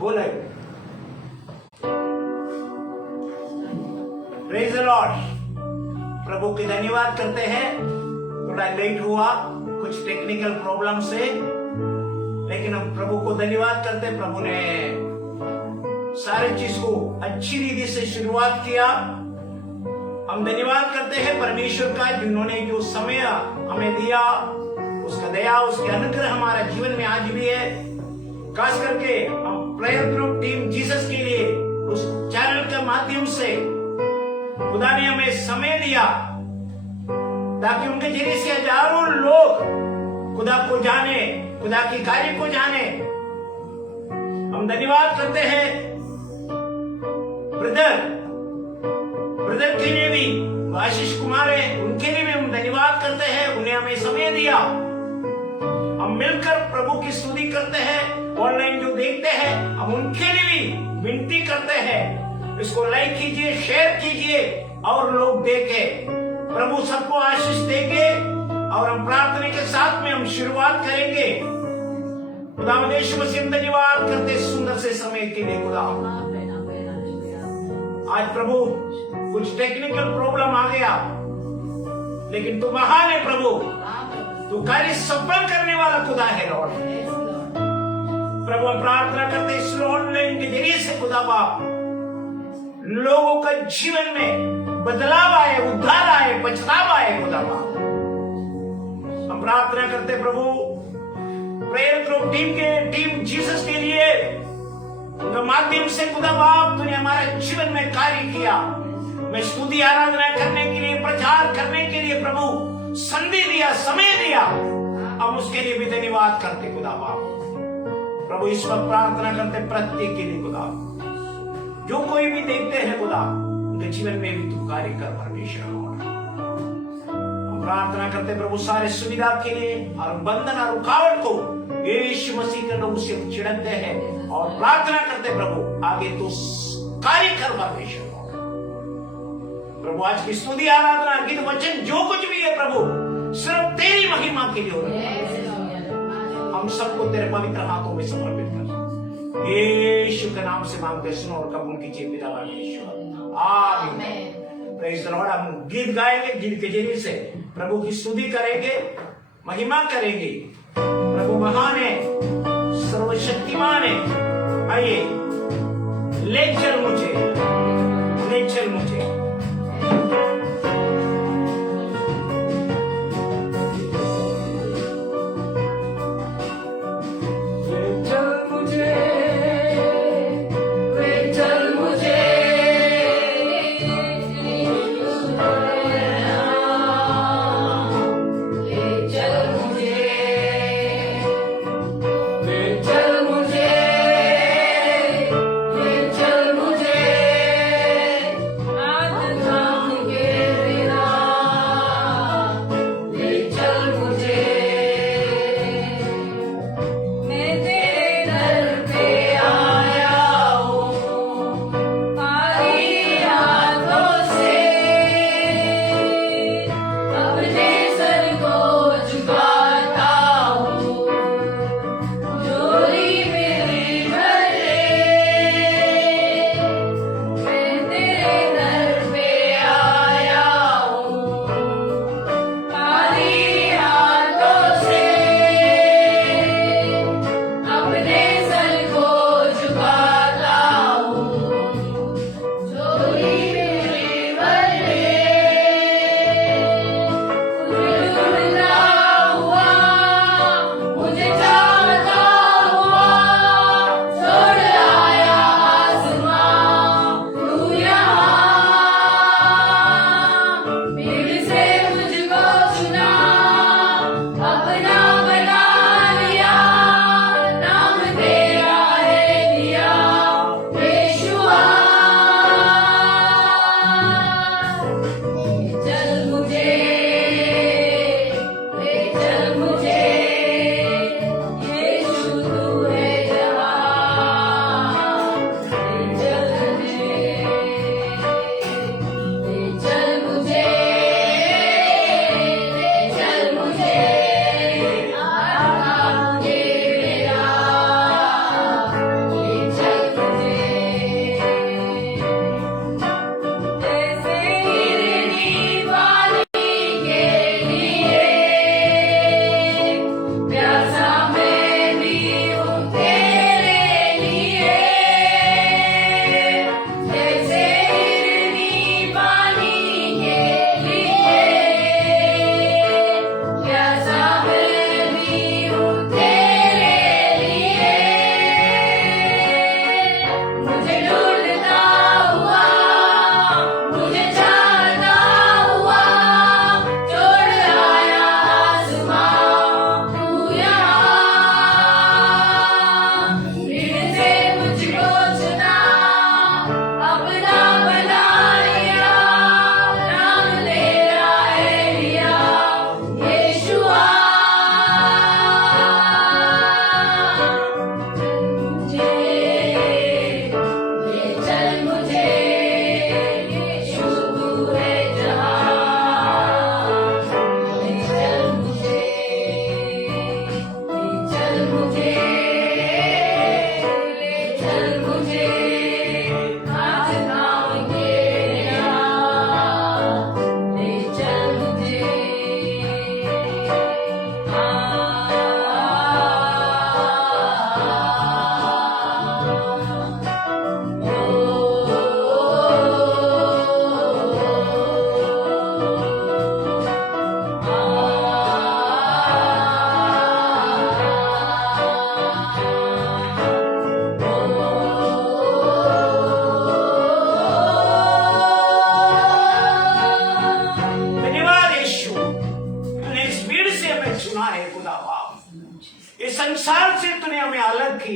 बोले praise the Lord. प्रभु के धन्यवाद करते हैं। थोड़ा लेट हुआ कुछ टेक्निकल प्रॉब्लम से, लेकिन हम प्रभु को धन्यवाद करते। प्रभु ने सारे चीज को अच्छी रीति से शुरुआत किया। हम धन्यवाद करते हैं परमेश्वर का, जिन्होंने जो समय हमें दिया, उसका दया, उसके अनुग्रह हमारे जीवन में आज भी है। खास करके हम प्रेयर ग्रुप टीम जीसस के लिए उस चैनल के माध्यम से खुदा ने हमें समय दिया ताकि उनके जरिए से हजारों लोग खुदा को जाने, खुदा के कार्य को जाने। हम धन्यवाद करते हैं ब्रदर के लिए भी, आशीष कुमार है, उनके लिए भी हम धन्यवाद करते हैं। उन्हें हमें समय दिया। हम मिलकर प्रभु की स्तुति करते हैं। ऑनलाइन जो देखते हैं, हम उनके लिए भी विनती करते हैं, इसको लाइक कीजिए, शेयर कीजिए और लोग देखें। प्रभु सबको आशीष देंगे। और हम प्रार्थना के साथ में हम शुरुआत करेंगे। खुदा यीशु मसीह धन्यवाद करते सुंदर से समय के लिए। खुदा आज प्रभु कुछ टेक्निकल प्रॉब्लम आ गया, लेकिन तू महान है प्रभु। तू कार्य सफल करने वाला खुदा है लॉर्ड। प्रभु हम प्रार्थना करते इस ऑनलाइन के जरिए से खुदा बाप लोगों का जीवन में बदलाव आए, उद्धार आए, पछतावा आए खुदा बाप। हम प्रार्थना करते प्रभु प्रेयर ग्रुप टीम जीसस के लिए, उनके माध्यम से खुदा बाप तूने हमारे जीवन में कार्य किया। मैं स्तुति आराधना करने के लिए, प्रचार करने के लिए प्रभु संधि दिया, समय दिया। हम उसके लिए भी धन्यवाद करते खुदा बाप। प्रभु इस वक्त प्रार्थना करते प्रत्येक के लिए खुदा, जो कोई भी देखते हैं खुदा, उनके जीवन में भी तू कार्य कर परमेश्वर। हम प्रार्थना करते प्रभु सारे सुविधा के लिए और बंधन और रुकावट को यीशु मसीह के नाम से छिड़कते हैं और प्रार्थना करते प्रभु आगे तो कार्य कर परमेश्वर। प्रभु आज की स्तुति आराधना गीत वचन जो कुछ भी है प्रभु सिर्फ तेरी महिमा के लिए हो रहा है। हम सबको तेरे पवित्र हाथों में समर्पित कर यीशु के नाम से मांगते, सुनो और कबूल कीजिए पिता परमेश्वर। आमीन। Praise the Lord. हम गीत गाएंगे, गीत के जरिए से प्रभु की स्तुति करेंगे, महिमा करेंगे। प्रभु महान है, सर्वशक्तिमान है। आइए ले चल मुझे, ले चल मुझे।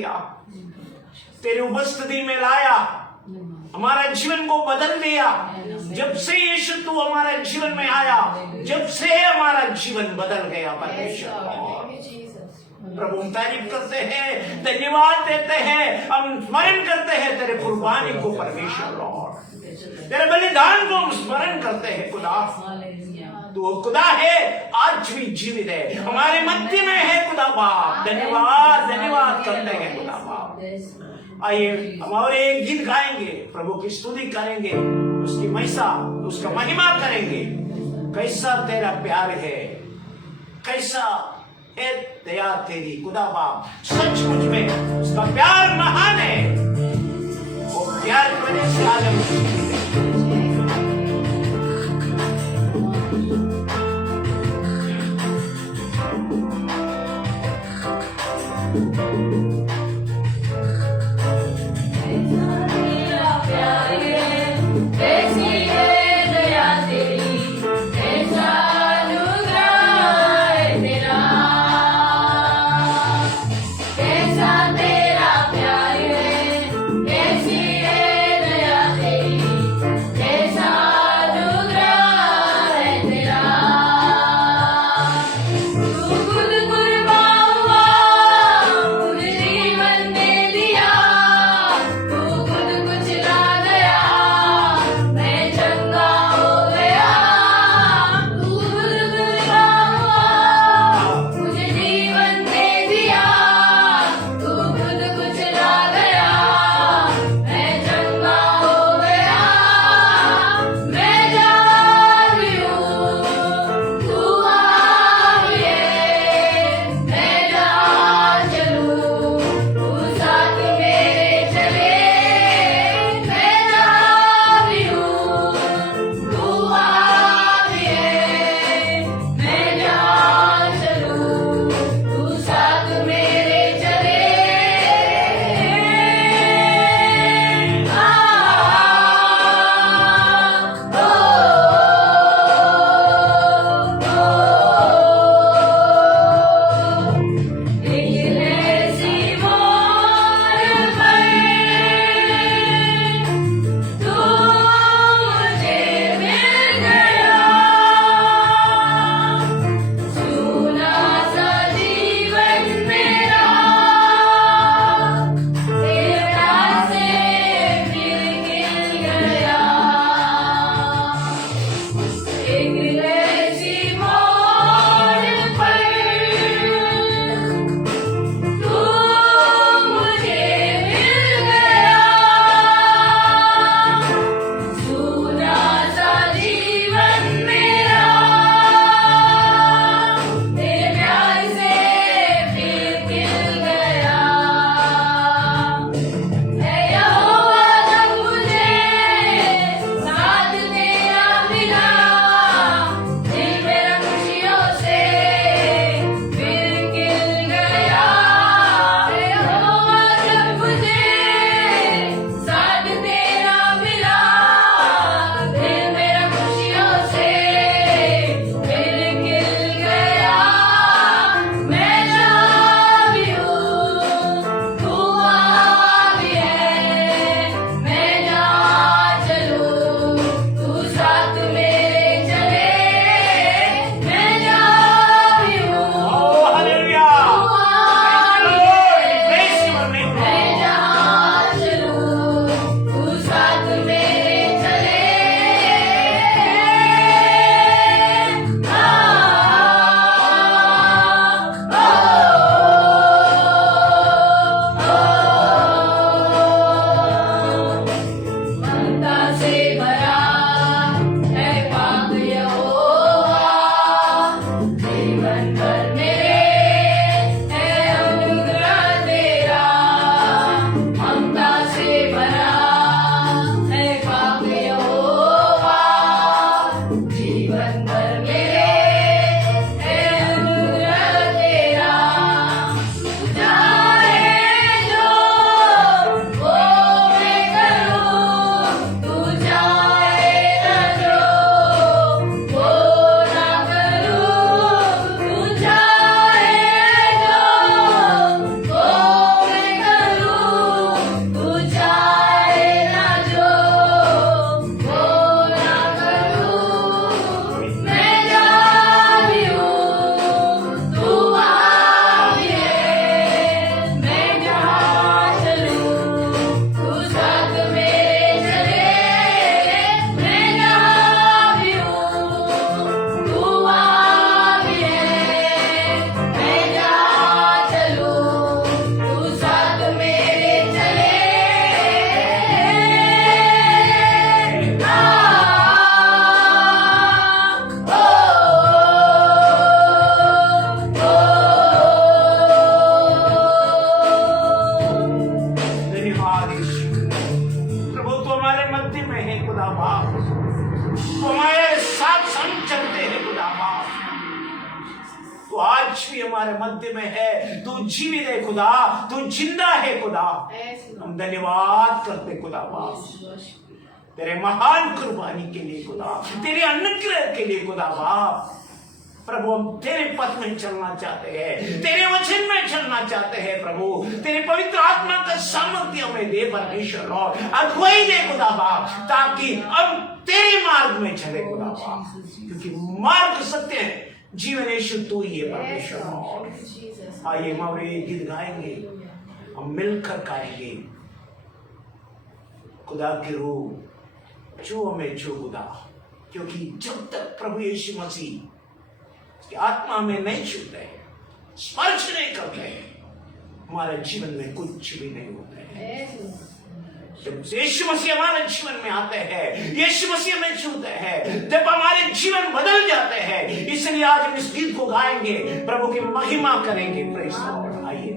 किया, तेरी उपस्थिति में लाया, हमारा जीवन को बदल दिया। जब से यीशु तू हमारा जीवन में आया, जब से हमारा जीवन बदल गया परमेश्वर। प्रभु हम तारीफ करते हैं, धन्यवाद देते हैं, हम स्मरण करते हैं तेरे कुर्बानी को परमेश्वर लॉर्ड, तेरे बलिदान को हम स्मरण करते हैं खुदा। तू खुदा है, आज भी जीवित है, हमारे मध्य में है खुदा बाप। धन्यवाद धन्यवाद करते हैं खुदा बाप। आइए हम और एक गीत गाएंगे, प्रभु की स्तुति करेंगे, उसकी महिमा उसका महिमा करेंगे। कैसा तेरा प्यार है, कैसा है दया तेरी खुदा बाप, सचमुच में उसका प्यार महान है। वो प्यार की वजह से आज हम जीवित हैं। तेरा प्यार है। धन्यवाद यीशु। प्रभु तू हमारे मध्य में है खुदा बाप, तू हमारे साथ संग चलते हैं खुदा बाप, तू आज भी हमारे मध्य में है, तू जीवित है खुदा, तू जिंदा है खुदा। हम धन्यवाद करते खुदा बाप तेरे महान कुर्बानी के लिए खुदा, तेरे अनुग्रह के लिए खुदा बाप। प्रभु हम तेरे पथ में चलना चाहते हैं, तेरे वचन में चलना चाहते हैं प्रभु। तेरे पवित्र आत्मा का सामर्थ्य हमें दे परमेश्वर और अगुवाई दे खुदा बाप, ताकि अब तेरे मार्ग में चले खुदा बाप, क्योंकि मार्ग सत्य है, जीवन यीशु तू ही है परमेश्वर। और आइए हम ये गीत गाएंगे, हम मिलकर गाएंगे। खुदा की रूह जो हमें छू खुदा, क्योंकि जब तक प्रभु यीशु मसीह की आत्मा में नहीं छूते हैं, स्पर्श नहीं करते हैं, हमारे जीवन में कुछ भी नहीं होता है। जब यीशु मसीह हमारे जीवन में आते हैं, यीशु मसीह में छूते हैं, जब हमारे जीवन बदल जाते हैं। इसलिए आज हम इस गीत को गाएंगे, प्रभु की महिमा करेंगे। Praise the Lord. आइए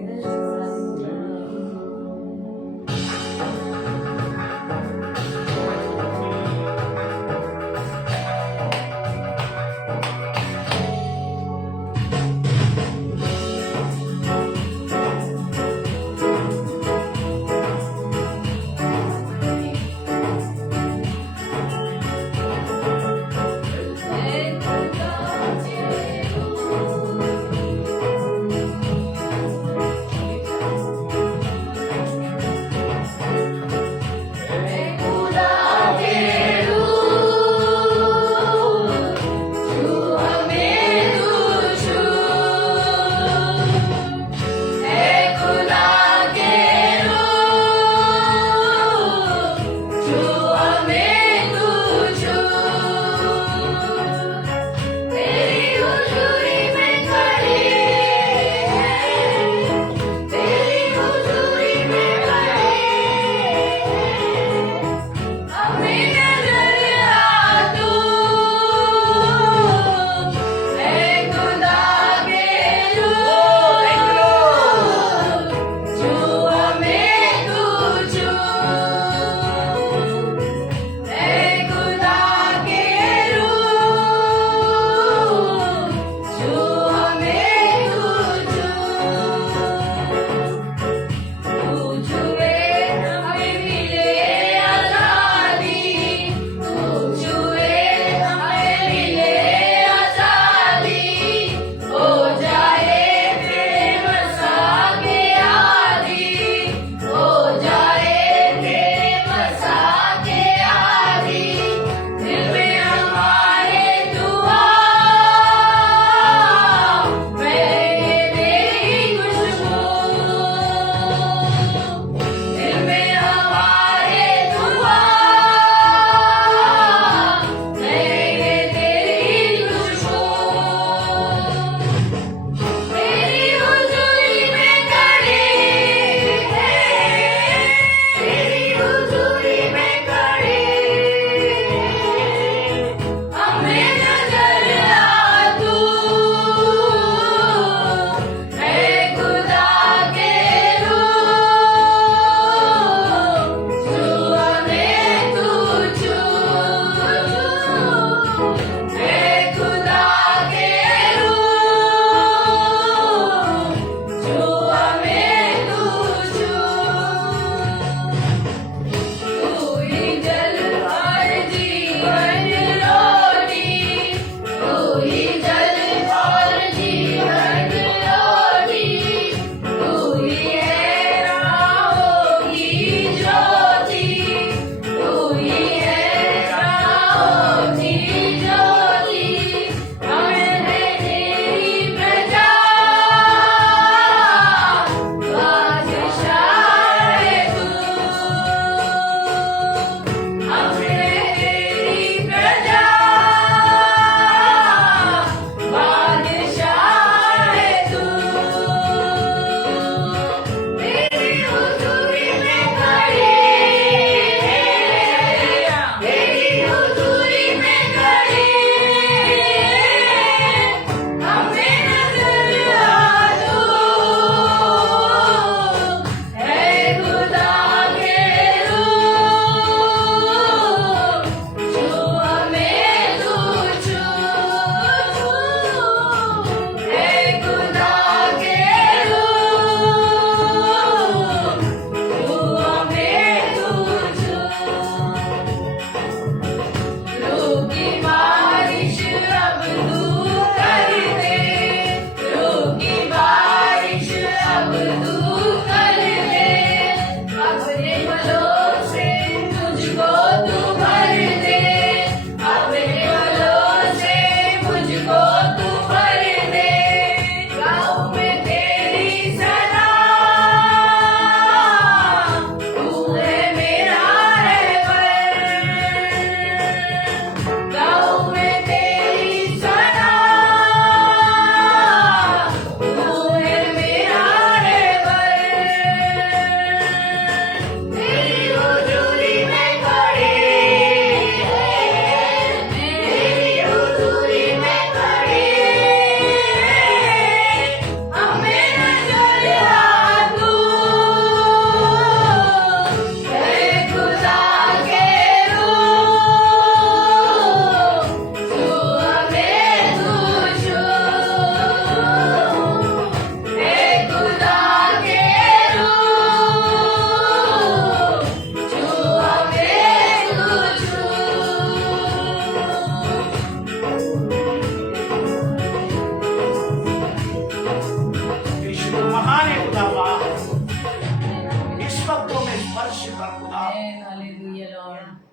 कर खुदा।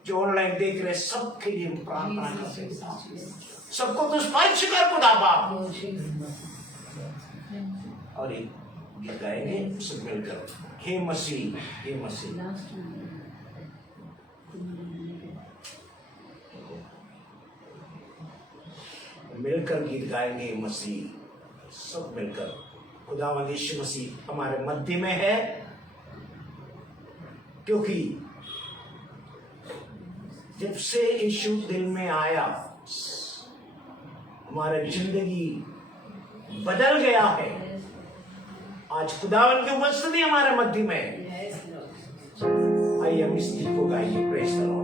जो ऑनलाइन देख रहे सबके लिए प्रार्थना करते हैं, सबको तो स्पर्श कर खुदा बाप। और एक गीत गाएंगे सब मिलकर, हे मसीह हे मसीह। मिलकर गीत गाएंगे मसीह, सब मिलकर। खुदावंद यीशु मसीह हमारे मध्य में है, क्योंकि जब से यीशु दिल में आया हमारी जिंदगी बदल गया है। आज खुदावंद की उपस्थिति हमारे मध्य में है। आइए हम इस गीत को गाइए। Praise the Lord.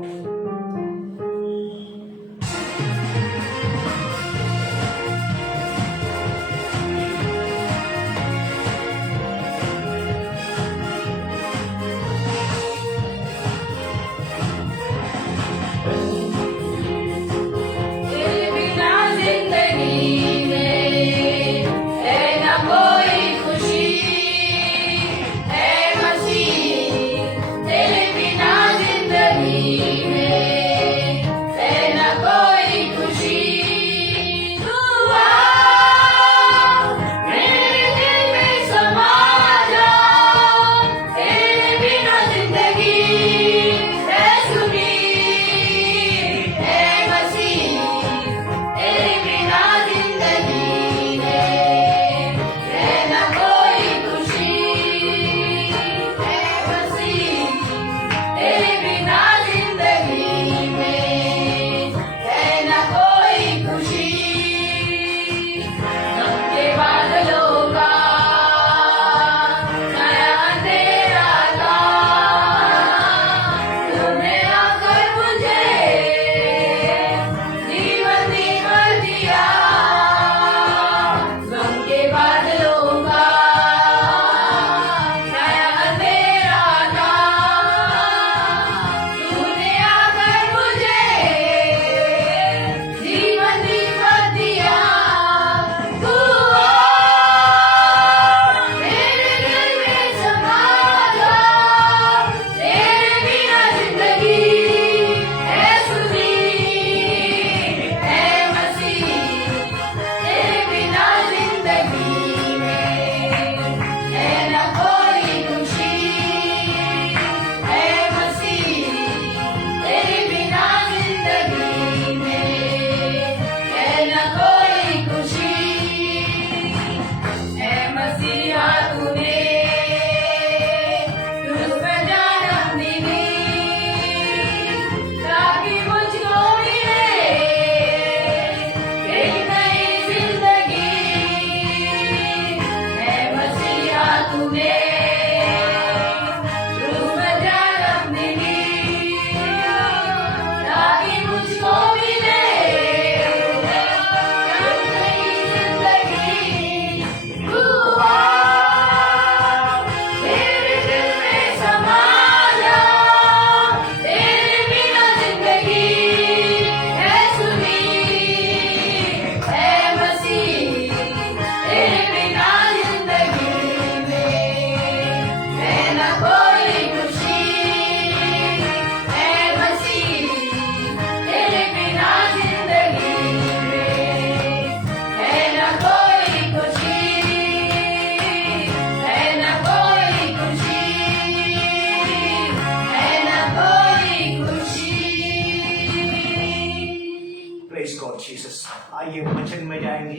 आइए वचन में जाएंगे।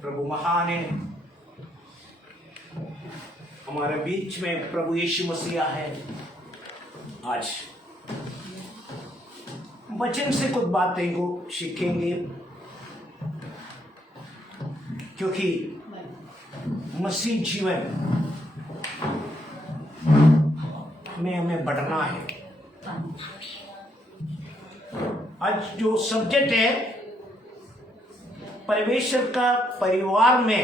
प्रभु महान है, हमारे बीच में प्रभु यीशु मसीह है। आज वचन से कुछ बातें को सीखेंगे, क्योंकि मसीह जीवन में हमें बढ़ना है। आज जो सब्जेक्ट है परमेश्वर का परिवार में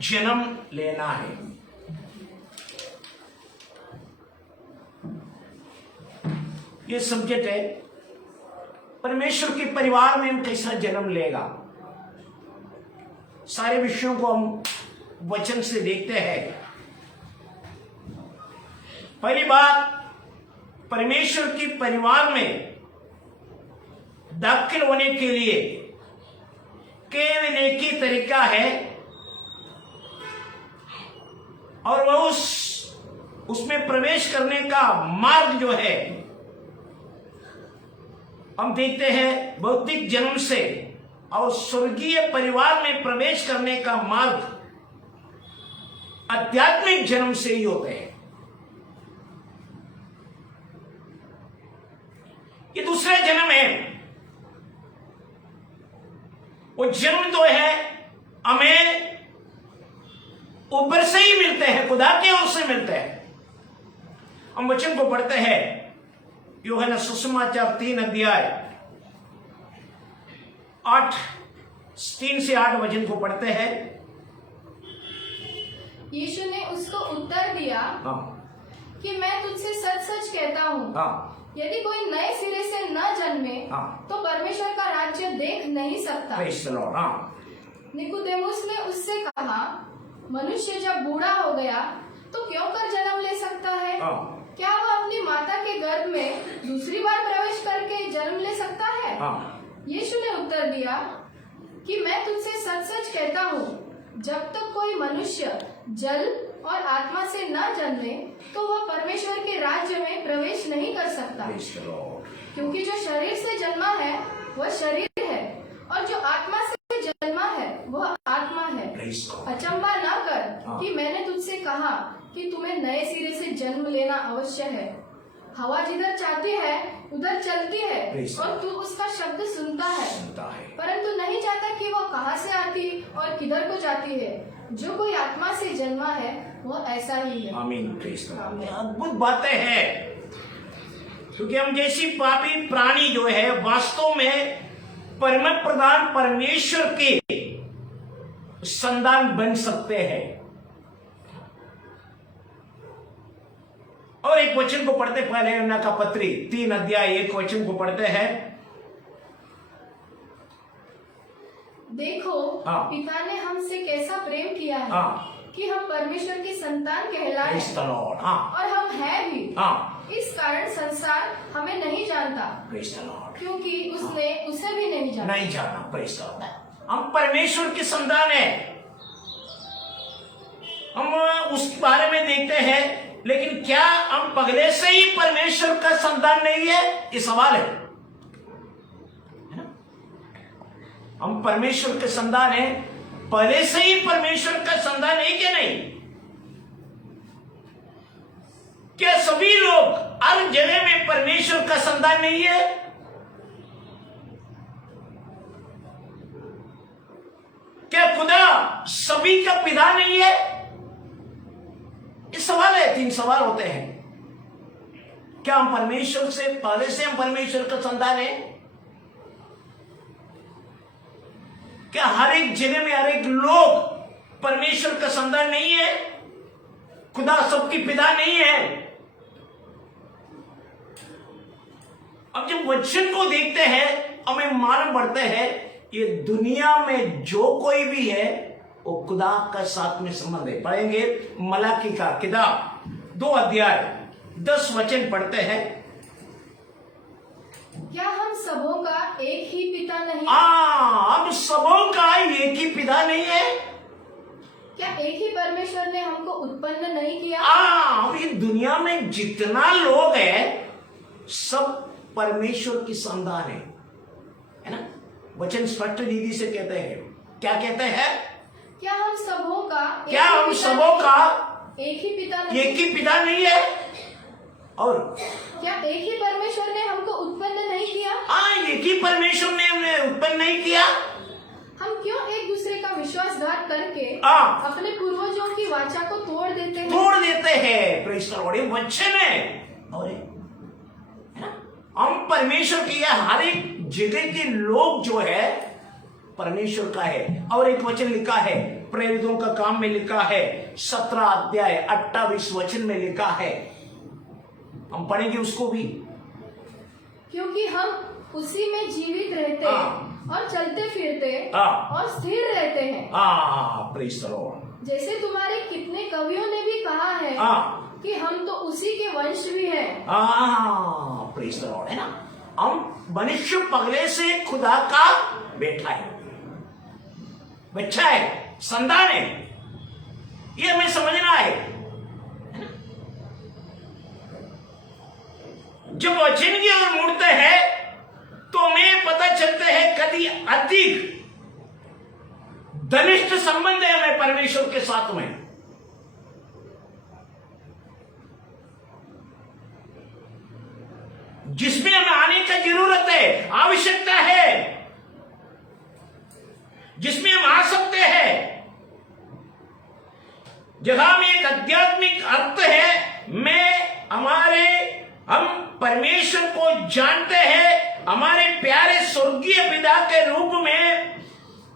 जन्म लेना है। ये सब्जेक्ट है परमेश्वर के परिवार में हम कैसा जन्म लेगा। सारे विषयों को हम वचन से देखते हैं। पहली बात, परमेश्वर की परिवार में दाखिल होने के लिए केवल एक ही तरीका है, और वह उसमें प्रवेश करने का मार्ग जो है, हम देखते हैं भौतिक जन्म से और स्वर्गीय परिवार में प्रवेश करने का मार्ग आध्यात्मिक जन्म से ही होते हैं। ये दूसरा जन्म है, वो जन्म तो है हमें ऊपर से ही मिलते हैं, खुदा की ओर से मिलते हैं। हम वचन को पढ़ते हैं, यूहन्ना सुसमाचार 3 अध्याय 3 से 8 वचन को पढ़ते हैं। यीशु ने उसको उत्तर दिया कि मैं तुझसे सच सच कहता हूँ, यदि कोई नए सिरे से न जन्मे तो परमेश्वर का राज्य देख नहीं सकता। निकोदेमुस ने उससे कहा, मनुष्य जब बूढ़ा हो गया तो क्यों कर जन्म ले सकता है? क्या वह अपनी माता के गर्भ में दूसरी बार प्रवेश करके जन्म ले सकता है? यीशु ने उत्तर दिया कि मैं तुझसे सच सच कहता हूँ, जब तक कोई मनुष्य जल और आत्मा से न जन्मे तो वह परमेश्वर के राज्य में प्रवेश नहीं कर सकता। क्योंकि जो शरीर से जन्मा है वह शरीर है, और जो आत्मा से जन्मा है वह आत्मा है। अचंबा न कर कि मैंने तुझसे कहा कि तुम्हें नए सिरे से जन्म लेना अवश्य है। हवा जिधर चाहती है उधर चलती है और तू उसका शब्द सुनता है, परंतु नहीं जानता कि वह कहाँ से आती और किधर को जाती है। जो कोई आत्मा से जन्मा है वह ऐसा ही है। आमीन। अद्भुत बातें हैं, क्योंकि हम जैसी पापी प्राणी जो है वास्तव में परम प्रधान परमेश्वर के संतान बन सकते हैं। और एक वचन को पढ़ते, पहले यूहन्ना का पत्री 3 अध्याय 1 वचन को पढ़ते हैं। देखो पिता ने हमसे कैसा प्रेम किया है कि हम परमेश्वर की संतान कहलाए, और हम हैं भी। इस कारण संसार हमें नहीं जानता, क्योंकि उसने उसे भी नहीं जाना। हम परमेश्वर की संतान है, हम उस बारे में देखते हैं, लेकिन क्या हम पहले से ही परमेश्वर का संतान नहीं है? ये सवाल है। हम परमेश्वर के संतान है, पहले से ही परमेश्वर का संतान है क्या? नहीं। क्या सभी लोग हर जगह में परमेश्वर का संतान नहीं है? क्या खुदा सभी का पिता नहीं है? ये सवाल है। 3 सवाल होते हैं। क्या हम परमेश्वर से पहले से हम परमेश्वर का संतान है? क्या हर एक जगह में हर एक लोग परमेश्वर का संतान नहीं है? खुदा सबकी पिता नहीं है? अब जब वचन को देखते हैं हमें मालूम पड़ता है ये दुनिया में जो कोई भी है वो खुदा का साथ में संबंध है। पढ़ेंगे मलाकी का किताब 2 अध्याय 10 वचन पढ़ते हैं। क्या हम सबों का एक ही पिता नहीं? हम सबों का एक ही पिता नहीं है? क्या एक ही परमेश्वर ने हमको उत्पन्न नहीं किया? अब ये दुनिया में जितना लोग हैं सब परमेश्वर की संतान है ना? वचन स्पष्ट रीति से कहते हैं। क्या कहते हैं? क्या हम सबों का एक ही पिता नहीं है? और क्या एक ही परमेश्वर ने हमको उत्पन्न नहीं किया? एक ही परमेश्वर ने हमें उत्पन्न नहीं किया? हम क्यों एक दूसरे का विश्वासघात करके अपने पूर्वजों की वाचा को तोड़ देते हैं? Praise the Lord. वचन है और हम परमेश्वर की हर एक जगह के लोग जो है परमेश्वर का है। और एक वचन लिखा है प्रेरितों का काम में लिखा है 17 अध्याय 28 वचन में लिखा है, हम पढ़ेंगे उसको भी। क्योंकि हम उसी में जीवित रहते और चलते फिरते और स्थिर रहते हैं। Praise the Lord. जैसे तुम्हारे कितने कवियों ने भी कहा है कि हम तो उसी के वंश भी हैं। प्रेज़ द लॉर्ड, है ना। हम मनुष्य पगले से खुदा का बेटा है, बच्चा है, संतान है। ये हमें समझना है। जब वचन की ओर मुड़ते हैं तो हमें पता चलता है कभी अधिक घनिष्ठ संबंध है हमें परमेश्वर के साथ में। जिसमें हमें आने की जरूरत है, आवश्यकता है, जिसमें हम आ सकते हैं, जगह में एक आध्यात्मिक अर्थ है। हम परमेश्वर को जानते हैं, हमारे प्यारे स्वर्गीय पिता के रूप में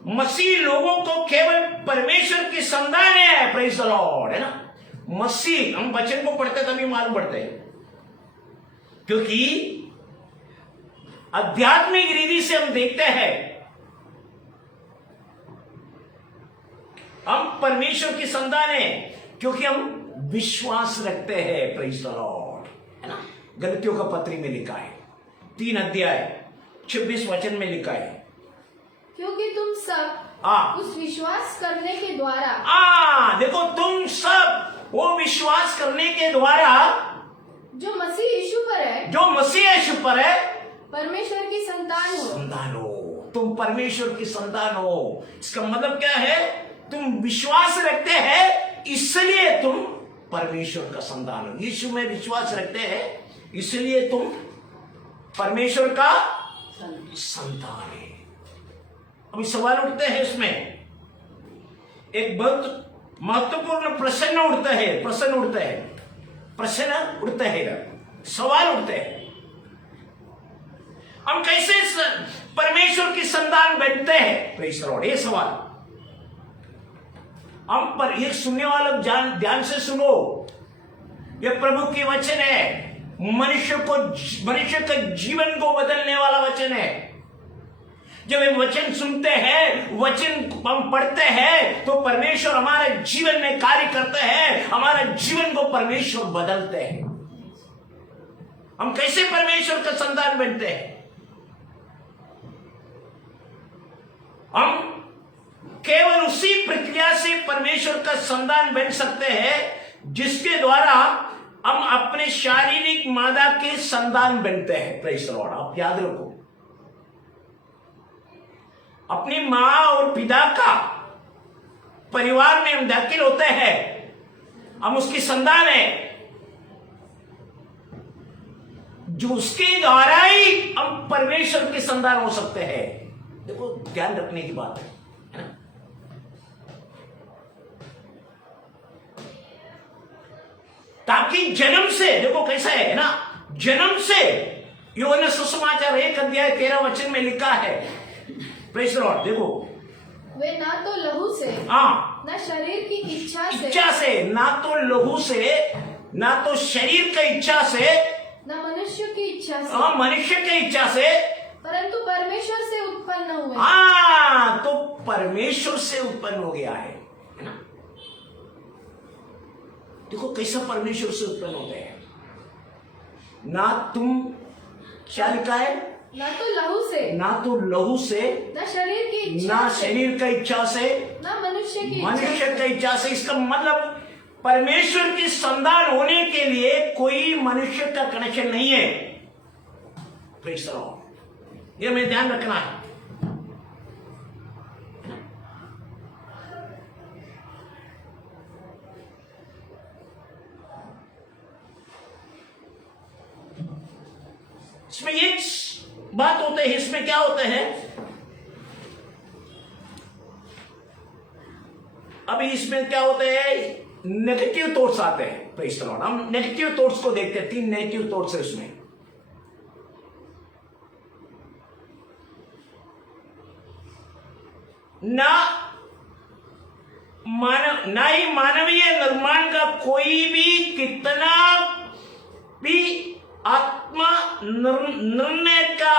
मसीह लोगों को केवल परमेश्वर की संतान है। प्रेज़ द लॉर्ड, है ना। मसीह, हम वचन को पढ़ते तभी मालूम पड़ते हैं, क्योंकि आध्यात्मिक रीति से हम देखते हैं हम परमेश्वर की संतान है क्योंकि हम विश्वास रखते हैं। प्रेज़ द लॉर्ड, है ना। गलतियों का पत्री में लिखा है 3 अध्याय 26 वचन में लिखा है, क्योंकि तुम सब उस विश्वास करने के द्वारा, देखो, तुम सब वो विश्वास करने के द्वारा जो मसीह यीशु पर है, परमेश्वर की संतान हो। तुम परमेश्वर की संतान हो। इसका मतलब क्या है? तुम विश्वास रखते हैं इसलिए तुम परमेश्वर का संतान हो। यीशु में विश्वास रखते हैं इसलिए तुम परमेश्वर का संतान है। अभी सवाल उठते हैं, इसमें एक बहुत महत्वपूर्ण प्रश्न उठता है, सवाल उठते हैं। हम कैसे परमेश्वर की संतान बनते हैं? प्रेज़ द लॉर्ड, ये सवाल हम पर, ये सुनने वालों ध्यान से सुनो, ये प्रभु की वचन है। मनुष्य के जीवन को बदलने वाला वचन है। जब हम वचन सुनते हैं, वचन हम पढ़ते हैं, तो परमेश्वर हमारे जीवन में कार्य करते हैं, हमारे जीवन को परमेश्वर बदलते हैं। हम कैसे परमेश्वर का संतान बनते हैं? हम केवल उसी प्रक्रिया से परमेश्वर का संतान बन सकते हैं जिसके द्वारा हम अपने शारीरिक मादा के संतान बनते हैं। प्रेज़ द लॉर्ड, आप याद रखो, अपनी मां और पिता का परिवार में हम दाखिल होते हैं, हम उसकी संतान है, जो उसके द्वारा ही हम परमेश्वर के संतान हो सकते हैं। देखो, ध्यान रखने की बात है ना। ताकि जन्म से, देखो कैसा है ना, जन्म से, यूहन्ना सुसमाचार 1 अध्याय 13 वचन में लिखा है। प्रेज़ द लॉर्ड, देखो, वे ना तो लहू से, ना शरीर की इच्छा से, ना तो लहू से, ना तो शरीर की इच्छा से, ना मनुष्य की इच्छा से, मनुष्य की इच्छा से, परंतु परमेश्वर से उत्पन्न हुए। तो परमेश्वर से उत्पन्न हो गया है ना। देखो कैसा परमेश्वर से उत्पन्न होते हैं। ना तुम, क्या लिखा है? ना तो लहू से, ना शरीर की इच्छा से, ना मनुष्य की इच्छा से। इसका मतलब परमेश्वर की संतान होने के लिए कोई मनुष्य का कनेक्शन नहीं है। प्रेज़ द लॉर्ड, ये हमें ध्यान रखना है। इसमें ये बात होते हैं, इसमें क्या होते हैं? अभी इसमें क्या होते हैं? नेगेटिव थॉट्स आते हैं। प्रेज़ द लॉर्ड, हम नेगेटिव थॉट्स को देखते हैं। 3 नेगेटिव थॉट्स है इसमें। ना ही मानवीय निर्माण का कोई भी कितना भी आत्मा निर्णय का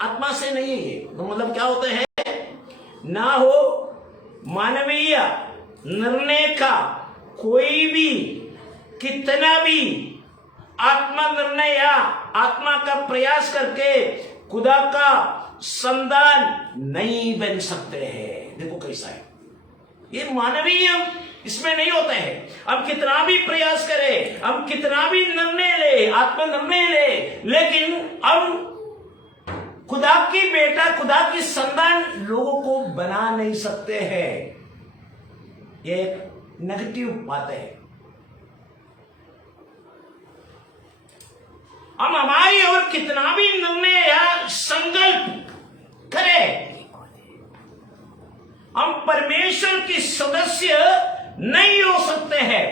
आत्मा से नहीं है ये। तो मतलब क्या होता है? ना हो मानवीय निर्णय का कोई भी कितना भी आत्मा निर्णय या आत्मा का प्रयास करके खुदा का संतान नहीं बन सकते हैं। देखो कैसा है, ये मानवीय इसमें नहीं होता है। हम कितना भी प्रयास करें, हम कितना भी निर्णय ले, आत्मा निर्णय ले, लेकिन हम खुदा की बेटा, खुदा की संतान लोगों को बना नहीं सकते हैं। ये एक नेगेटिव बात है। हम हमारी ओर कितना भी निर्णय या संकल्प करें, हम परमेश्वर के सदस्य नहीं हो सकते हैं।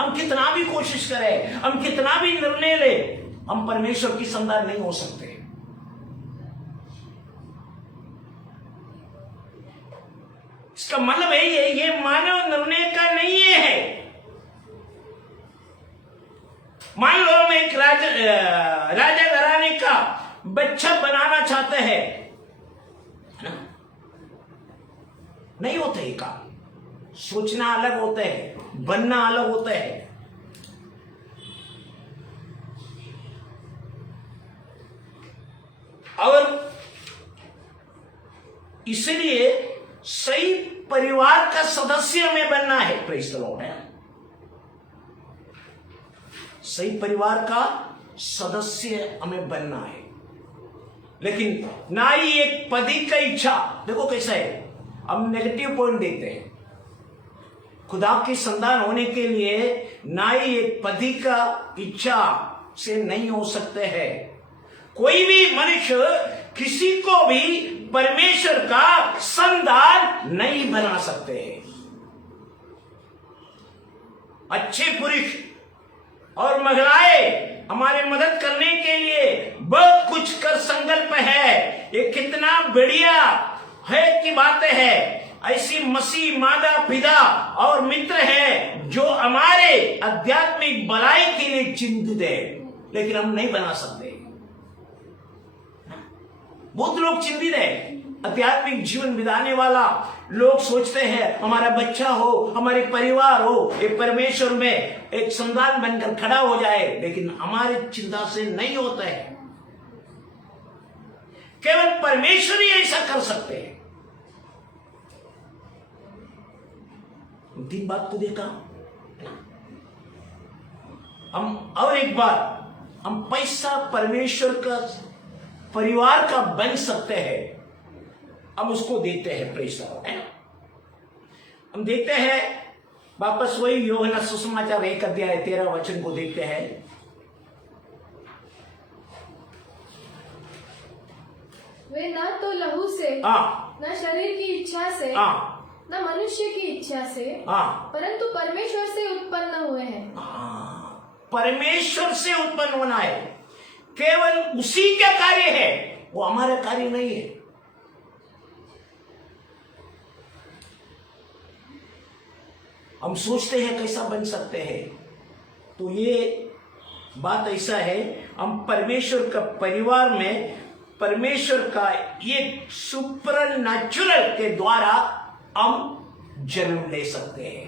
हम कितना भी कोशिश करें, हम कितना भी निर्णय ले, हम परमेश्वर की संतान नहीं हो सकते। इसका मतलब है ये मानव निर्णय का नहीं है। मान लो हम एक राजा घराने का बच्चा बनाना चाहते हैं, है ना? नहीं होता है काम। सोचना अलग होता है, बनना अलग होता है। और इसलिए सही परिवार का सदस्य हमें बनना है। Praise the Lord. सही परिवार का सदस्य हमें बनना है, लेकिन ना ही एक पदी का इच्छा। देखो कैसा है, हम नेगेटिव पॉइंट देखते हैं। खुदा की संतान होने के लिए ना ही एक पति का इच्छा से नहीं हो सकते हैं। कोई भी मनुष्य किसी को भी परमेश्वर का संतान नहीं बना सकते। अच्छे पुरुष और महिलाएं हमारे मदद करने के लिए बहुत कुछ कर संकल्प है। ये कितना बढ़िया है की बातें है। ऐसी मसीह माता पिता और मित्र हैं जो हमारे आध्यात्मिक भलाई के लिए चिंतित है, लेकिन हम नहीं बना सकते। बहुत लोग चिंतित है, आध्यात्मिक जीवन बिताने वाला लोग सोचते हैं हमारा बच्चा हो, हमारे परिवार हो, एक परमेश्वर में एक संतान बनकर खड़ा हो जाए, लेकिन हमारी चिंता से नहीं होता है। केवल परमेश्वर ही ऐसा कर सकते हैं। तीन बात तो देखा हम। और एक बात, हम पैसा परमेश्वर का परिवार का बन सकते हैं, हम उसको देते हैं। Praise the Lord. हम देखते हैं वापस वही यूहन्ना सुसमाचार 1 अध्याय 13 वचन को देखते हैं। वे न तो लहू से, न शरीर की इच्छा से, न मनुष्य की इच्छा से, परंतु परमेश्वर से उत्पन्न हुए हैं। परमेश्वर से उत्पन्न होना है, केवल उसी का कार्य है, वो हमारा कार्य नहीं है। हम सोचते हैं कैसा बन सकते हैं, तो ये बात ऐसा है, हम परमेश्वर का परिवार में परमेश्वर का ये सुपर नेचुरल के द्वारा हम जन्म ले सकते हैं।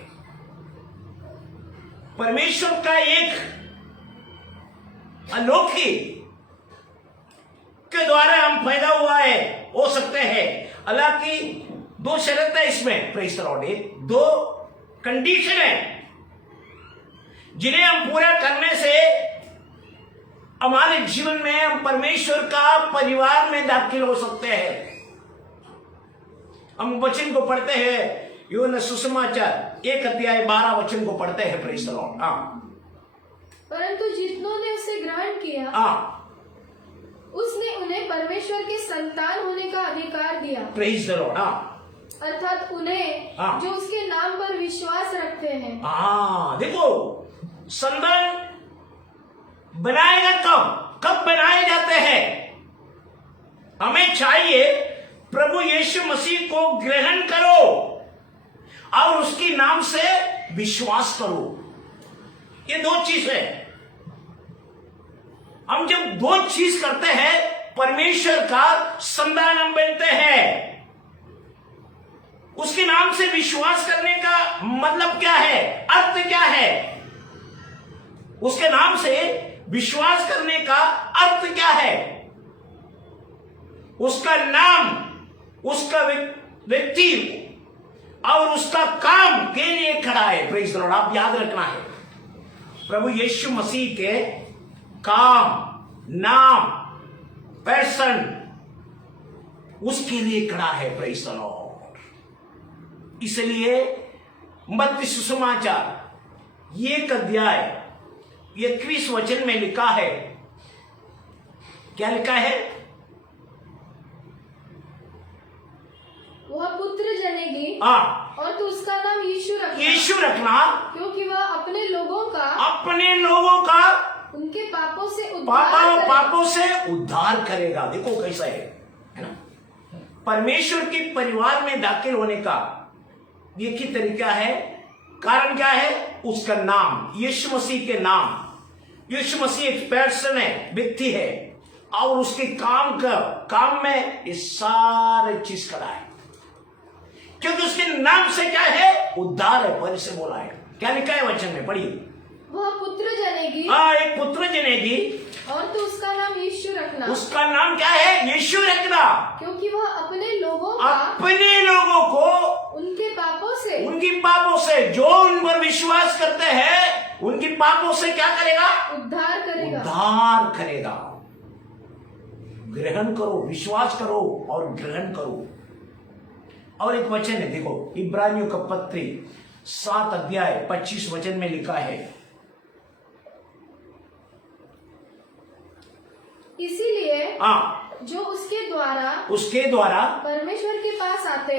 परमेश्वर का एक अनोखी के द्वारा हम पैदा हुआ है, हो सकते हैं। हालांकि 2 शर्त है इसमें। Praise the Lord. 2 कंडीशन है जिन्हें हम पूरा करने से हमारे जीवन में हम परमेश्वर का परिवार में दाखिल हो सकते हैं। हम वचन को पढ़ते हैं, यूहन्ना सुसमाचार 1 अध्याय 12 वचन को पढ़ते हैं। Praise the Lord. परंतु जितनों ने उसे ग्रहण किया, उसने उन्हें परमेश्वर के संतान होने का अधिकार दिया। Praise the Lord. अर्थात उन्हें जो उसके नाम पर विश्वास रखते हैं। देखो, संतान बनाएगा कब बनाए जाते हैं? हमें चाहिए प्रभु यीशु मसीह को ग्रहण करो और उसके नाम से विश्वास करो। ये 2 चीज है। हम जब 2 चीज करते हैं, परमेश्वर का संतान हम बनते हैं। उसके नाम से विश्वास करने का मतलब क्या है, अर्थ क्या है? उसके नाम से विश्वास करने का अर्थ क्या है? उसका नाम, उसका व्यक्ति और उसका काम के लिए खड़ा है। Praise the Lord. आप याद रखना है, प्रभु यीशु मसीह के काम, नाम, पर्सन उसके लिए खड़ा है। Praise the Lord. इसलिए मत्ती सुसमाचार 1 अध्याय 21 वचन में लिखा है, क्या लिखा है? वह पुत्र जनेगी और तू उसका नाम यीशु रखना, क्योंकि वह अपने लोगों का उनके पापों से उद्धार करेगा। देखो कैसा है ना? परमेश्वर के परिवार में दाखिल होने का एक ही तरीका है। कारण क्या है? उसका नाम, यीशु मसीह के नाम। यीशु मसीह एक पर्सन है, व्यक्ति है, और उसके काम में ये सारे चीज खड़ा है, क्योंकि उसके नाम से क्या है? उद्धार है। पहले से बोला है, क्या लिखा है वचन में? पढ़िए। वह पुत्र जनेगी, एक पुत्र जनेगी और तू उसका नाम यीशु रखना। उसका नाम क्या है? यीशु रखना, क्योंकि वह अपने लोगों को उनके पापों से जो उन पर विश्वास करते हैं, उनकी पापों से क्या करेगा? उद्धार करेगा। ग्रहण करो, विश्वास करो और ग्रहण करो। और एक वचन है, देखो, इब्रानियों का पत्री 7 अध्याय 25 वचन में लिखा है, इसीलिए जो उसके द्वारा परमेश्वर के पास आते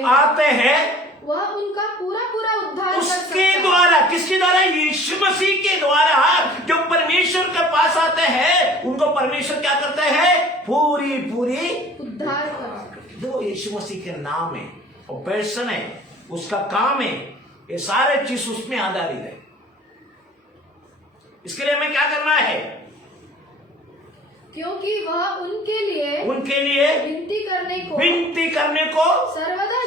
हैं वह उनका पूरा उद्धार उसके द्वारा। किसके द्वारा? यीशु मसीह के द्वारा जो परमेश्वर के पास आते हैं, उनको परमेश्वर क्या करते हैं? पूरी उद्धार करते। जो यीशु मसीह के नाम है और पर्सन है, उसका काम है, ये सारे चीज उसमें आधारित है। इसके लिए हमें क्या करना है? क्योंकि वह उनके लिए विनती करने को सर्वदा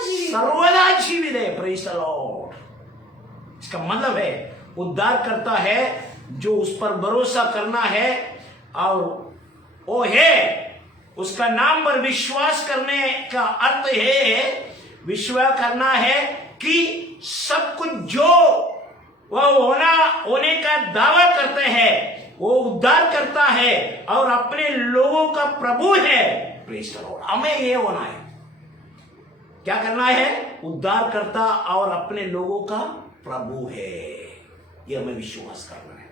जीवित है। Praise the Lord. इसका मतलब है उद्धार करता है जो उस पर भरोसा करना है, और वो है उसका नाम पर विश्वास करने का अर्थ है विश्वास करना है कि सब कुछ जो वह होने का दावा करते हैं वो उद्धार करता है और अपने लोगों का प्रभु है। Praise the Lord. हमें ये होना है, क्या करना है? उद्धार करता और अपने लोगों का प्रभु है, ये हमें विश्वास करना है।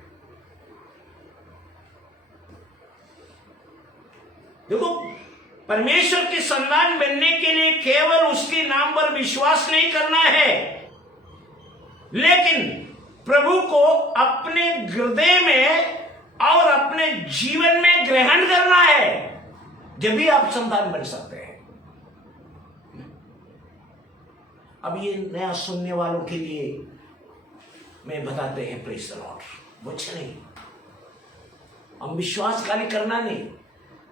देखो, परमेश्वर की संतान बनने के लिए केवल उसके नाम पर विश्वास नहीं करना है, लेकिन प्रभु को अपने हृदय में और अपने जीवन में ग्रहण करना है, जब भी आप संतान बन सकते हैं। अब ये नया सुनने वालों के लिए मैं बताते हैं, प्रेज़ द लॉर्ड। कुछ नहीं, हम विश्वास खाली करना नहीं,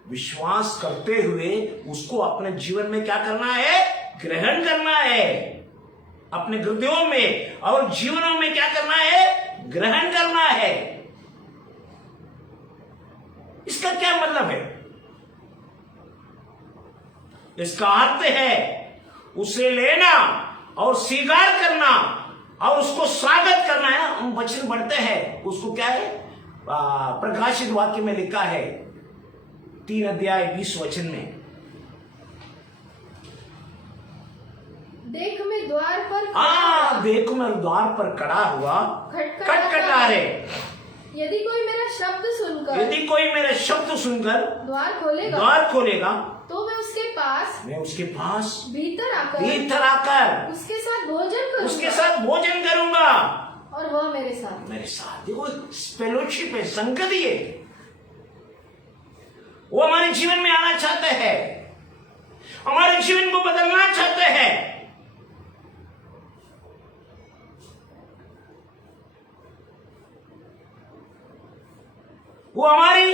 विश्वास करते हुए उसको अपने जीवन में क्या करना है? ग्रहण करना है। अपने हृदयों में और जीवनों में क्या करना है? ग्रहण करना है। इसका क्या मतलब है? इसका अर्थ है उसे लेना और स्वीकार करना और उसको स्वागत करना है। हम वचन पढ़ते हैं, उसको क्या है? प्रकाशित वाक्य में लिखा है 3 अध्याय 20 वचन में, देख मैं द्वार पर खड़ा हुआ खटखटारे। यदि कोई मेरा शब्द सुनकर द्वार खोलेगा तो मैं उसके पास भीतर आकर उसके साथ भोजन करूंगा और वह मेरे साथ। देखो, फेलोशिप है, संगति है। वो हमारे जीवन में आना चाहते हैं, हमारे जीवन को बदलना चाहते हैं। वो हमारी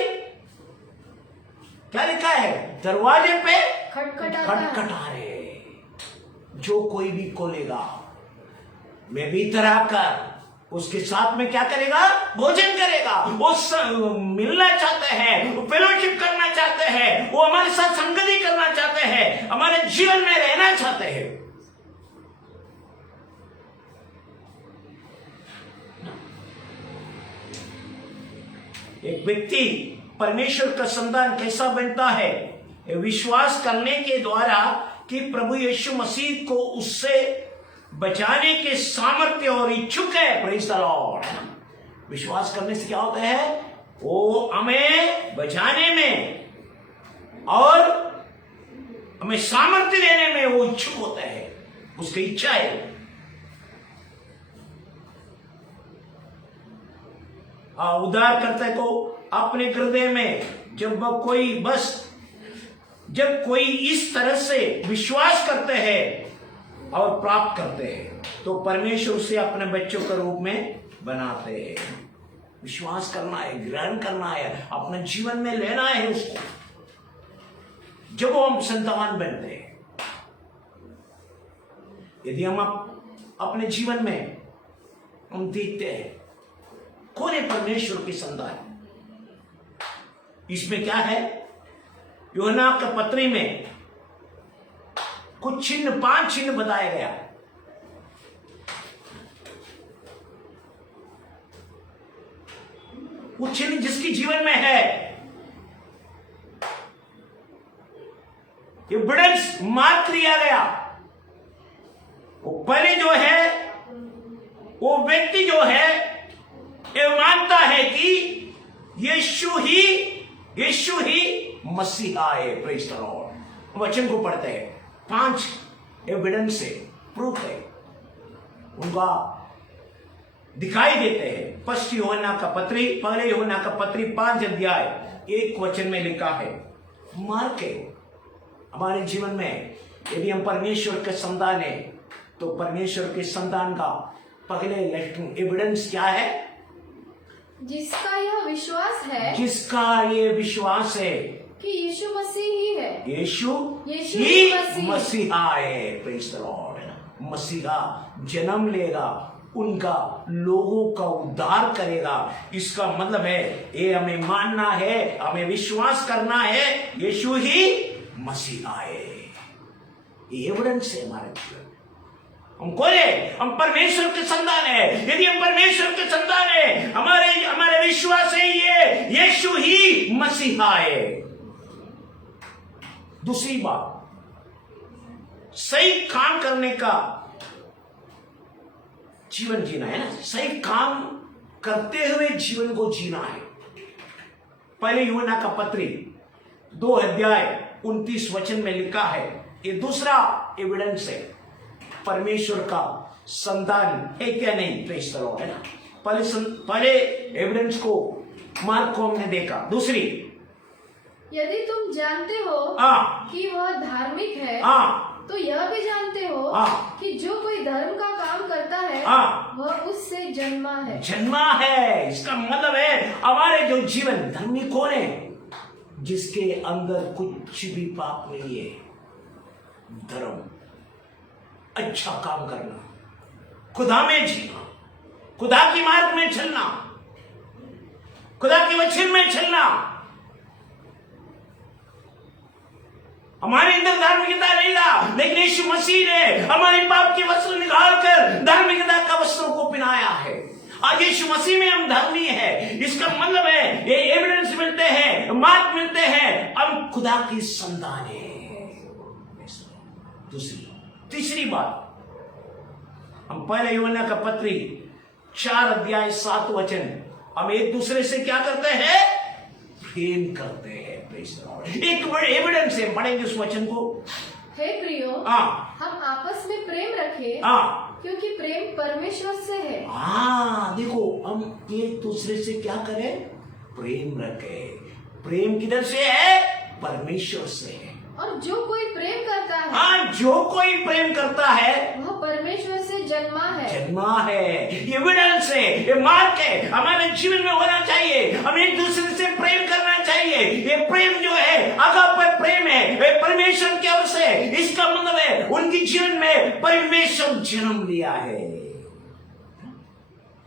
क्या लिखा है? दरवाजे पे खटखटा रहे। जो कोई भी खोलेगा, मैं भीतर आकर उसके साथ में क्या करेगा? भोजन करेगा, वो मिलना चाहते हैं, वो फेलोशिप करना चाहते हैं, वो हमारे साथ संगति करना चाहते हैं, हमारे जीवन में रहना चाहते हैं। एक व्यक्ति परमेश्वर का संतान कैसा बनता है? विश्वास करने के द्वारा कि प्रभु यीशु मसीह को उससे बचाने के सामर्थ्य और इच्छुक है। Praise the Lord. विश्वास करने से क्या होता है? वो हमें बचाने में और हमें सामर्थ्य देने में वो इच्छुक होता है, उसकी इच्छा है। उद्धारकर्ता को अपने हृदय में जब कोई इस तरह से विश्वास करते हैं और प्राप्त करते हैं, तो परमेश्वर उसे अपने बच्चों के रूप में बनाते हैं। विश्वास करना है, ग्रहण करना है, अपने जीवन में लेना है उसको। जब हम संतान बनते हैं, यदि हम अपने जीवन में हम देखते हैं कौन है परमेश्वर की संतान, इसमें क्या है? यूहन्ना के पत्री में कुछ चिन्ह, 5 चिन्ह बताया गया। वो चिन्ह जिसकी जीवन में है, एविडेंस मार्क लिया गया। वो पहले जो है, वो व्यक्ति जो है ये मानता है कि यीशु ही मसीहा है। Praise the Lord. वचन को पढ़ते हैं, 5 एविडेंस से प्रूफ है, उनका दिखाई देते हैं। पहले यूहन्ना का पत्री 5 अध्याय 1 वचन में लिखा है। मार्क है हमारे जीवन में, यदि हम परमेश्वर के संतान है, तो परमेश्वर के संतान का पहले एविडेंस क्या है? जिसका ये विश्वास है कि यीशु मसीह ही है। यीशु ही मसीहा है। Praise the Lord. मसीहा जन्म लेगा, उनका लोगों का उद्धार करेगा। इसका मतलब है ये हमें मानना है, हमें विश्वास करना है, यीशु ही मसीहा है। ये एविडेंस है हमारे जीवन। हम कौन है? हम परमेश्वर के संतान है। यदि हम परमेश्वर के संतान है, हमारे विश्वास है ये यीशु ही मसीहा है। दूसरी बात, सही काम करने का जीवन जीना है ना, सही काम करते हुए जीवन को जीना है। पहले यूहन्ना का पत्री 2 अध्याय 29 वचन में लिखा है। ये दूसरा एविडेंस है परमेश्वर का संतान है क्या नहीं। प्रेज़ द लॉर्ड, है ना। पहले एविडेंस को मार्क को हमने देखा। दूसरी, यदि तुम जानते हो कि वह धार्मिक है, तो यह भी जानते हो कि जो कोई धर्म का काम करता है वह उससे जन्मा है। इसका मतलब है हमारे जो जीवन धर्मी कौन है? जिसके अंदर कुछ भी पाप नहीं है। धर्म, अच्छा काम करना, खुदा में जीना, खुदा की मार्ग में चलना, खुदा के वचन में चलना। हमारे अंदर धार्मिकता नहीं था, लेकिन यीशु मसीह ने हमारे पाप के वस्त्र निकालकर धार्मिकता का वस्त्रों को पहनाया है। आज यीशु मसीह में हम धर्मी है। इसका मतलब है ये एविडेंस मिलते हैं, मार्क मिलते हैं, हम खुदा की संतान है। तीसरी बात, हम पहले यूहन्ना का पत्री 4 अध्याय 7 वचन, हम एक दूसरे से क्या करते हैं? प्रेम करते हैं। एक बड़े एविडेंस है, पढ़ेंगे उस वचन को। हे प्रियो, हम आपस में प्रेम रखें, क्योंकि प्रेम परमेश्वर से है। देखो, हम एक दूसरे से क्या करें? प्रेम रखें। प्रेम किधर से है? परमेश्वर से है। और जो कोई प्रेम करता है, जो कोई प्रेम करता है वह परमेश्वर से जन्मा है। एविडेंस है, ये मार्क है, हमारे जीवन में होना चाहिए। हमें एक दूसरे से प्रेम करना चाहिए। ये प्रेम जो है अगापे प्रेम है, ये परमेश्वर की ओर से। इसका मतलब है उनके जीवन में परमेश्वर जन्म लिया है।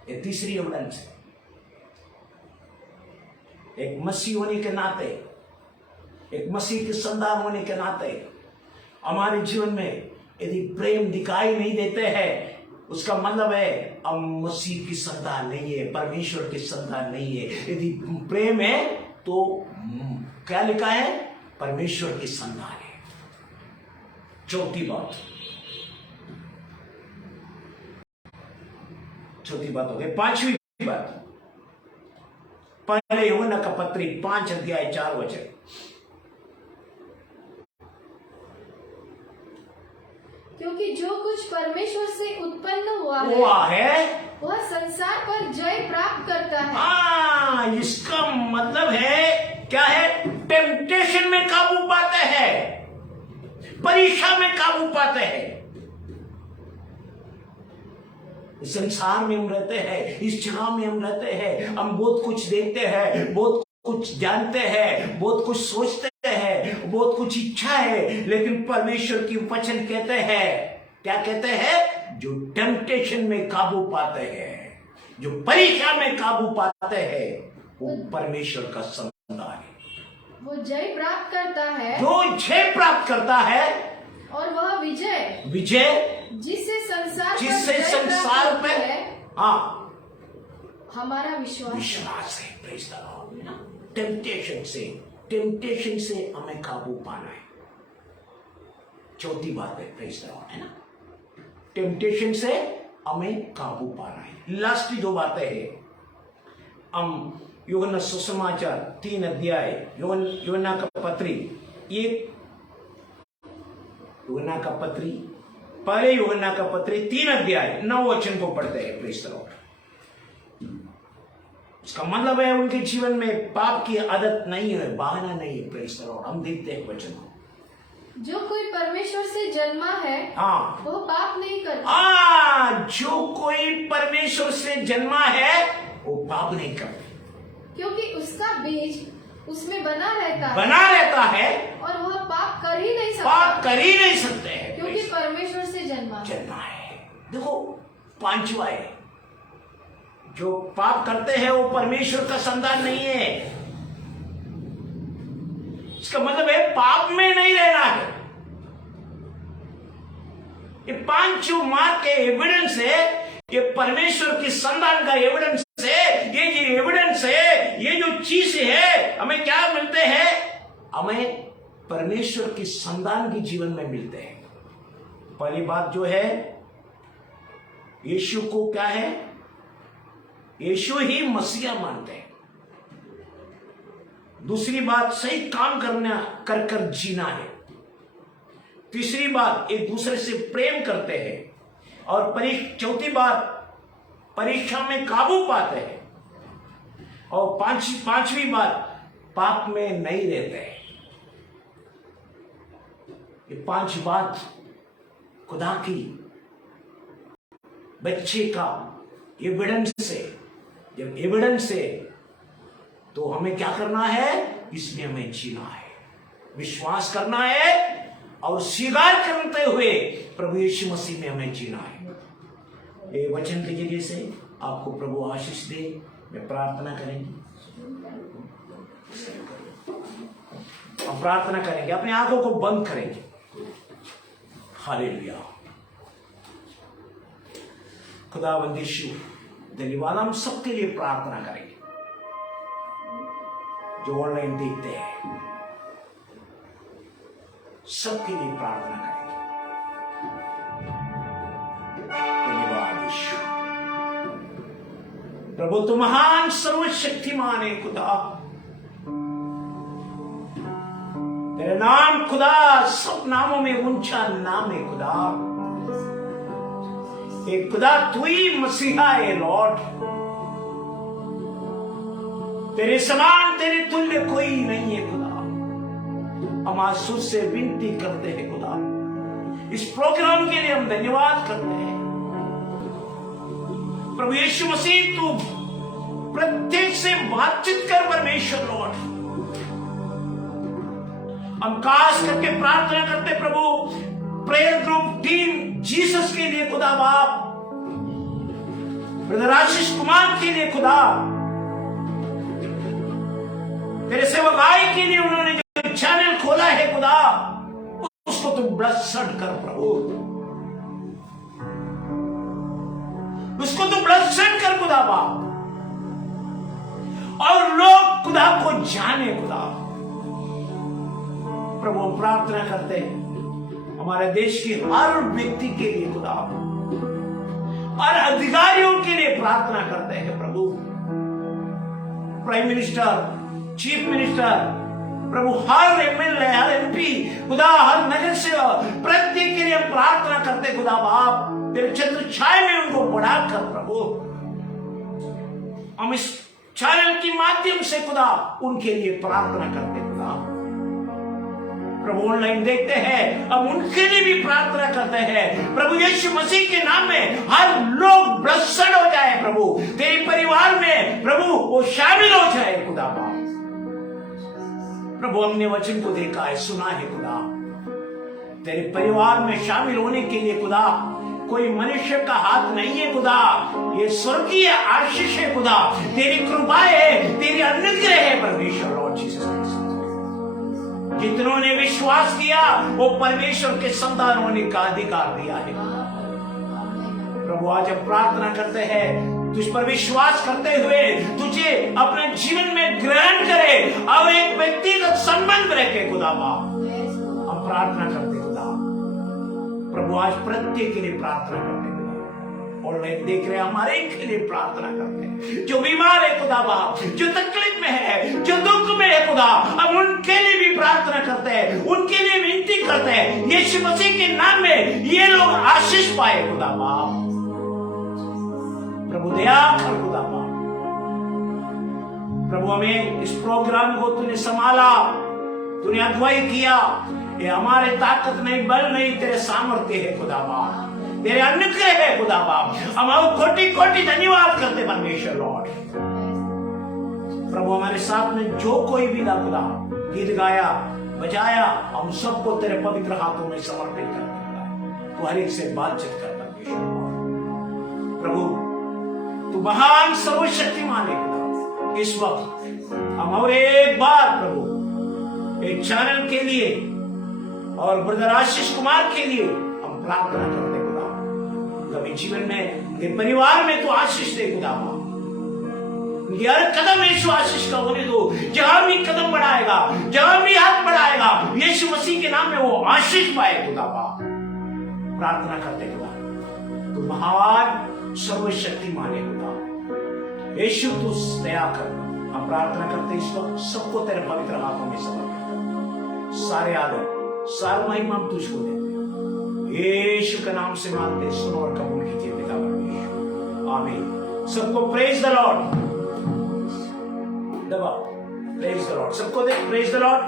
ये तीसरी एविडेंस है। एक मसीह होने के नाते, एक मसीह के संतान होने के नाते हमारे जीवन में यदि प्रेम दिखाई नहीं देते हैं, उसका मतलब है हम मसीह की संतान नहीं है, परमेश्वर की संतान नहीं है। यदि प्रेम है तो क्या लिखा है? परमेश्वर की संतान है। चौथी बात हो गई। पांचवी बात, पहले यूहन्ना का पत्री 5 अध्याय 4 वचन। क्योंकि जो कुछ परमेश्वर से उत्पन्न हुआ है वह संसार पर जय प्राप्त करता है। हाँ, इसका मतलब है क्या है? टेम्पटेशन में काबू पाते हैं, परीक्षा में काबू पाते हैं। इस संसार में हम रहते हैं, इस जगह में हम रहते हैं, हम बहुत कुछ देखते हैं, बहुत कुछ जानते हैं, बहुत कुछ सोचते हैं, बहुत कुछ इच्छा है, लेकिन परमेश्वर की वचन कहते हैं, क्या कहते हैं? जो टेम्पटेशन में काबू पाते हैं, जो परीक्षा में काबू पाते हैं, वो परमेश्वर का संतान है। वो जय प्राप्त करता है, जो जय प्राप्त करता है, और वह विजय जिससे संसार पे हाँ हमारा विश्वास है। Praise the Lord. टेम्पटेशन से हमें काबू पाना है। चौथी बात है, प्रेज़ द लॉर्ड, है ना? टेम्पटेशन से हमें काबू पाना है। लास्ट 2 बातें हैं। हम यूहन्ना सुसमाचार 3 अध्याय, यूहन्ना का पत्री, पहले यूहन्ना का पत्री 3 अध्याय 9 वचन को पढ़ते हैं। Praise the Lord. इसका मतलब है उनके जीवन में पाप की आदत नहीं है, बहाना नहीं है। Praise the Lord. हम देखते हैं वचन को। जो कोई परमेश्वर से जन्मा है वो पाप नहीं करता। जो कोई परमेश्वर से जन्मा है वो पाप नहीं करता, क्योंकि उसका बीज उसमें बना रहता है और वह पाप कर ही नहीं सकते हैं, क्योंकि परमेश्वर से जन्मा है। देखो, 5वां है, जो पाप करते हैं वो परमेश्वर का संतान नहीं है। इसका मतलब है पाप में नहीं रहना है। ये 5 मार्क के एविडेंस है, ये परमेश्वर की संतान का एविडेंस है। ये एविडेंस है, ये जो चीज है, हमें क्या मिलते हैं? हमें परमेश्वर की संतान के जीवन में मिलते हैं। पहली बात जो है, यीशु को क्या है? यीशु ही मसीहा मानते हैं। दूसरी बात, सही काम कर जीना है। तीसरी बात, एक दूसरे से प्रेम करते हैं। और चौथी बात, परीक्षा में काबू पाते हैं। और पांचवी बात, पाप में नहीं रहते हैं। ये 5 बात खुदा की बच्चे का एविडेंस से, जब एविडेंस है तो हमें क्या करना है? इसमें हमें जीना है, विश्वास करना है और स्वीकार करते हुए प्रभु यीशु मसीह में हमें जीना है। ये वचन के जरिए से आपको प्रभु आशीष दे। मैं प्रार्थना करेंगे, हम प्रार्थना करेंगे, अपने आंखों को बंद करेंगे। हालेलुया। खुदावंद यीशु, धन्यवाद। हम सबके लिए प्रार्थना करेंगे जो ऑनलाइन देखते हैं, सबके लिए प्रार्थना करेंगे। धन्यवाद यीशु। प्रभु तू महान सर्वशक्तिमान है खुदा। तेरा नाम खुदा सब नामों में ऊंचा नाम है खुदा। एक खुदा तू ही मसीहा है लॉर्ड। तेरे समान, तेरे तुल्य कोई नहीं है खुदा। हम आंसू से विनती करते हैं खुदा, इस प्रोग्राम के लिए हम धन्यवाद करते हैं। प्रभु यीशु मसीह, तू प्रत्येक से बातचीत कर परमेश्वर लॉर्ड। हम खास करके प्रार्थना करते प्रभु प्रेयर ग्रुप टीम जीसस के लिए खुदा बाप, ब्रदर आशीष कुमार के लिए खुदा, के लिए उन्होंने जो चैनल खोला है खुदा, उसको तुम ब्लेस्ड कर प्रभु, उसको तुम ब्लेस्ड कर खुदा बाप, और लोग खुदा को जाने खुदा। प्रभु हम प्रार्थना करते हैं हमारे देश की हर व्यक्ति के लिए खुदा, और अधिकारियों के लिए प्रार्थना करते हैं प्रभु, प्राइम मिनिस्टर, चीफ मिनिस्टर, प्रभु हर एमएलए, हर एमपी खुदा, हर नगर सेवक, प्रत्येक के लिए हम प्रार्थना करते खुदा बाप, तेरे छत्र छाया में उनको बढ़ाकर प्रभु, हम इस चैनल के माध्यम से खुदा उनके लिए प्रार्थना करते खुदा। प्रभु ऑनलाइन देखते हैं, अब उनके लिए भी प्रार्थना करते हैं प्रभु, यीशु मसीह के नाम में हर लोग ब्लेस्ड हो जाए प्रभु, तेरे परिवार में प्रभु वो शामिल हो जाए खुदा बाप। प्रभु हमने वचन को देखा है, सुना है खुदा, तेरे परिवार में शामिल होने के लिए खुदा कोई मनुष्य का हाथ नहीं है खुदा, ये स्वर्गीय आशीष है खुदा, तेरी कृपा है, तेरी अनुग्रह है परमेश्वर लॉर्ड जीसस क्राइस्ट। जितनों ने विश्वास किया वो परमेश्वर के संतान होने का अधिकार दिया है प्रभु। आज हम प्रार्थना करते हैं तुझ पर विश्वास करते हुए तुझे अपने जीवन में ग्रहण करे और एक व्यक्तिगत संबंध रखे खुदा बाप, हम प्रार्थना करते खुदा प्रभु, आज प्रत्येक के लिए प्रार्थना करते खुदा, ऑनलाइन देख रहे हमारे के लिए प्रार्थना करते हैं, जो बीमार है खुदा बाप, जो तकलीफ में है, जो दुख में है खुदा, हम उनके लिए भी प्रार्थना करते हैं, उनके लिए विनती करते हैं, यीशु मसीह के नाम में ये लोग आशीष पाए खुदा बाप। प्रभु दया कर खुदा बाप, प्रभु हमें इस प्रोग्राम को तूने संभाला, तूने अगुवाई किया, ये हमारे ताकत नहीं, बल नहीं, तेरे सामर्थ्य है खुदा बाप, तेरे अनुग्रह है खुदा बाप, हम कोटि कोटि धन्यवाद करते परमेश्वर लॉर्ड। प्रभु हमारे साथ में जो कोई भी ना खुदा गीत गाया बजाया, हम सबको तेरे पवित्र हाथों में समर्पित करते, तू हर एक से बातचीत कर परमेश्वर प्रभु, तू महान सर्वशक्तिमान है खुदा। इस वक्त हम और एक बार प्रभु एक चैनल के लिए और ब्रदर आशीष कुमार के लिए हम प्रार्थना करते खुदा, कभी जीवन में के परिवार में तो आशीष दे खुदा, हर कदम यीशु आशीष का होने दो, जहां भी कदम बढ़ाएगा, जहां भी हाथ बढ़ाएगा, यीशु मसीह के नाम में वो आशीष पाए खुदा बाप। प्रार्थना करते खुदा, तू महान सर्वशक्तिमान है खुदा, यीशु तू दया कर। हम प्रार्थना करते इस वक्त सबको तेरे पवित्र हाथों में समर्पित, सारे आदर सारा महिमा हम तुझको देते, यीशु के नाम से मांगते, सुनो और कबूल कीजिए पिता परमेश्वर, आमीन। सबको प्रेज द लॉर्ड, दबाओ, प्रेज द लॉर्ड, सबको दे प्रेज द लॉर्ड।